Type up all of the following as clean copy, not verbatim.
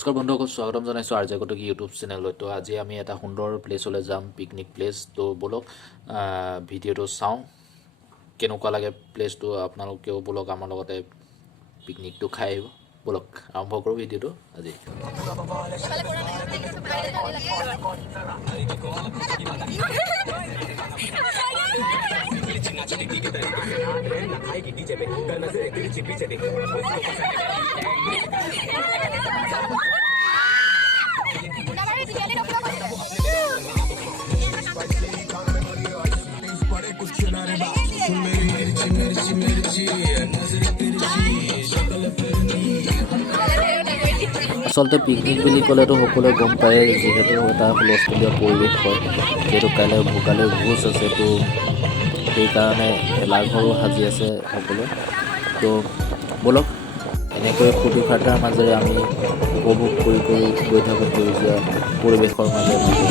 নমস্কাৰ বন্ধুসকল, স্বাগতম জনাইছোঁ আৰ জে কটকী ইউটিউব চেনেলত। তো আজি আমি এটা সুন্দৰ প্লেচলৈ যাম, পিকনিক প্লেচ। তো বলক ভিডিঅ'টো চাওঁ, কেনেকুৱা লাগে প্লেচটো। আপোনালোকেও বলক আমাৰ লগতে পিকনিকটো খাই আহিব। বলক আৰম্ভ কৰোঁ ভিডিঅ'টো আজি। আচলতে পিকনিক বুলি ক'লেতো সকলোৱে গম পায়, যিহেতু এটা হুলস্থুলীয়া পৰিৱেশ হয়। যিহেতু কাইলৈ ভোগালীৰ ভোজ আছে, তো সেইকাৰণে ভেলাঘৰো সাজি আছে সকলোৱে। তো বলক এনেকৈ ফূৰ্তি ফাৰ্তাৰ মাজেৰে আমি উপভোগ কৰি গৈ থাকোঁ সেউজীয়া পৰিৱেশৰ মাজে মাজে।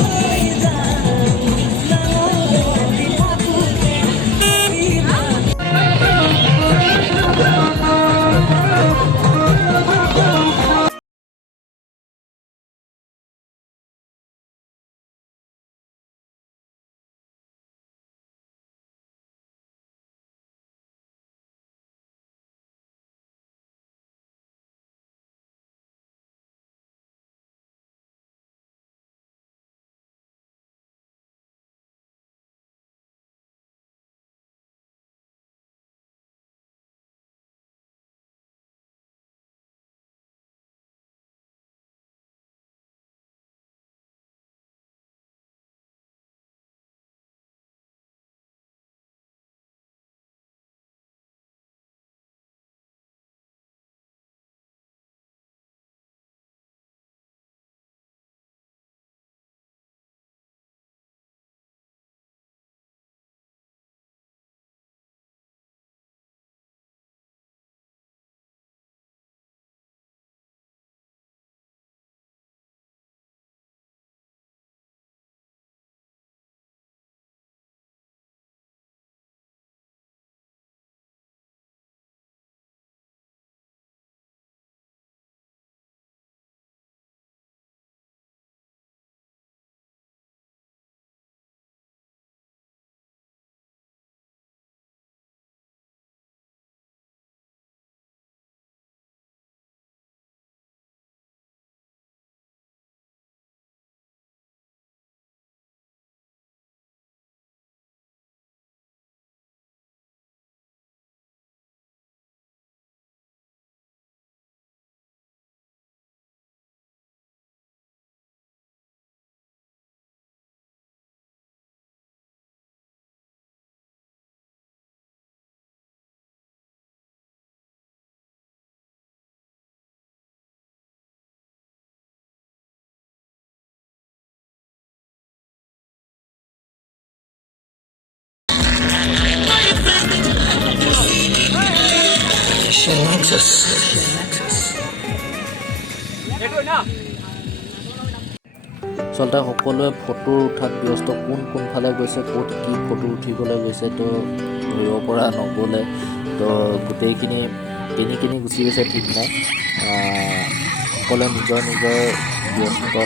আচলতে সকলোৱে ফটো উঠাত ব্যস্ত, কোনফালে গৈছে, ক'ত কি ফটো উঠিবলৈ গৈছে, তো ধৰিব পৰা নগ'লে। তো গোটেইখিনি কিনি গুচি গৈছে, ঠিক নাই। সকলোৱে নিজৰ ব্যস্তত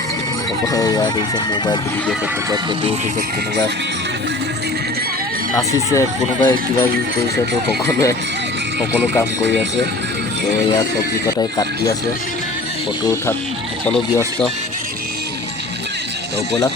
সকলোৱে এয়া দিছে, মোবাইল টিপি গৈছে, কোনোবাই ফটো উঠিছে, কোনোবাই নাচিছে, কোনোবাই কিবা কিবি কৰিছে। তো সকলো কাম কৰি আছে। তো ইয়াত চব্জি কটাই কাটি আছে, ফটো উঠাত সকলো ব্যস্ত। তো ব'লা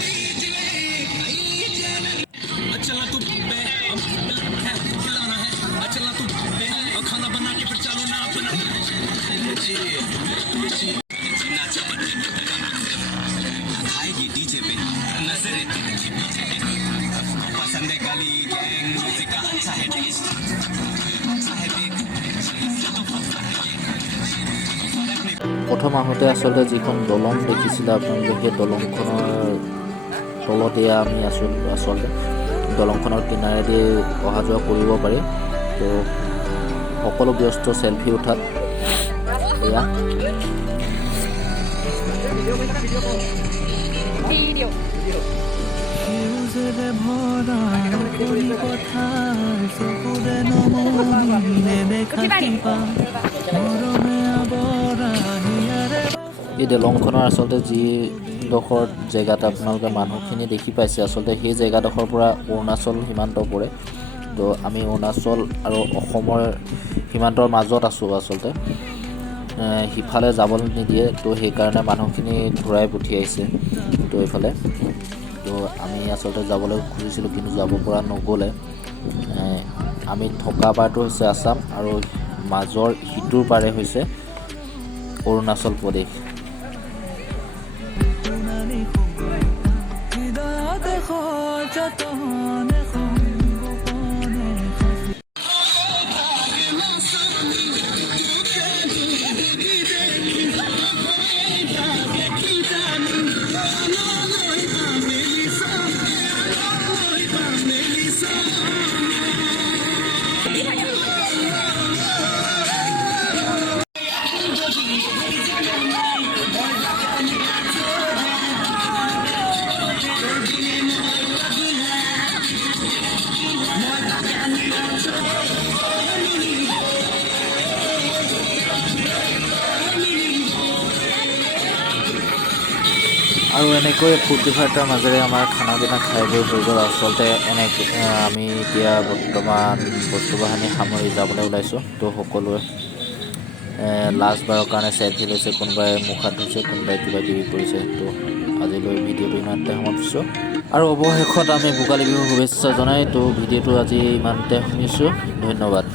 প্ৰথম আহোঁতে আচলতে যিখন দলং দেখিছিলে আপোনালোকে, সেই দলংখনৰ তলতে আমি আচলতে দলংখনৰ কিনাৰেদি অহা যোৱা কৰিব পাৰি। তো সকলো ব্যস্ত চেলফি উঠাত। এয়া এই দলংখনৰ আচলতে যিডোখৰ জেগাত আপোনালোকে মানুহখিনি দেখি পাইছে আচলতে সেই জেগাডোখৰৰ পৰা অৰুণাচল সীমান্ত পৰে। তো আমি অৰুণাচল আৰু অসমৰ সীমান্তৰ মাজত আছোঁ আচলতে, সিফালে যাবলৈ নিদিয়ে। তো সেইকাৰণে মানুহখিনি ঘূৰাই পঠিয়াইছে তো এইফালে। তো আমি আচলতে যাবলৈ খুজিছিলোঁ কিন্তু যাব পৰা নগ'লে। আমি থকা পাৰটো হৈছে আছাম আৰু মাজৰ সিটোৰ পাৰে হৈছে অৰুণাচল প্ৰদেশ। আৰু এনেকৈ ফূৰ্তি ফাৰ্তাৰ মাজেৰে আমাৰ খানা পিনা খাই বৈ হৈ গ'ল। আচলতে আমি এতিয়া বৰ্তমান বস্তু বাহানি সামৰি যাবলৈ ওলাইছোঁ। তো সকলোৱে লাষ্টবাৰৰ কাৰণে চেলফি লৈছে, কোনোবাই মুখ হাত ধুইছে, কোনোবাই কিবা কিবি কৰিছে। তো আজিলৈ ভিডিঅ'টো ইমানতে সমাপ্তিছোঁ আৰু অৱশেষত আমি ভোগালী বিহুৰ শুভেচ্ছা জনাই তো ভিডিঅ'টো আজি ইমানতে শুনিছোঁ। ধন্যবাদ।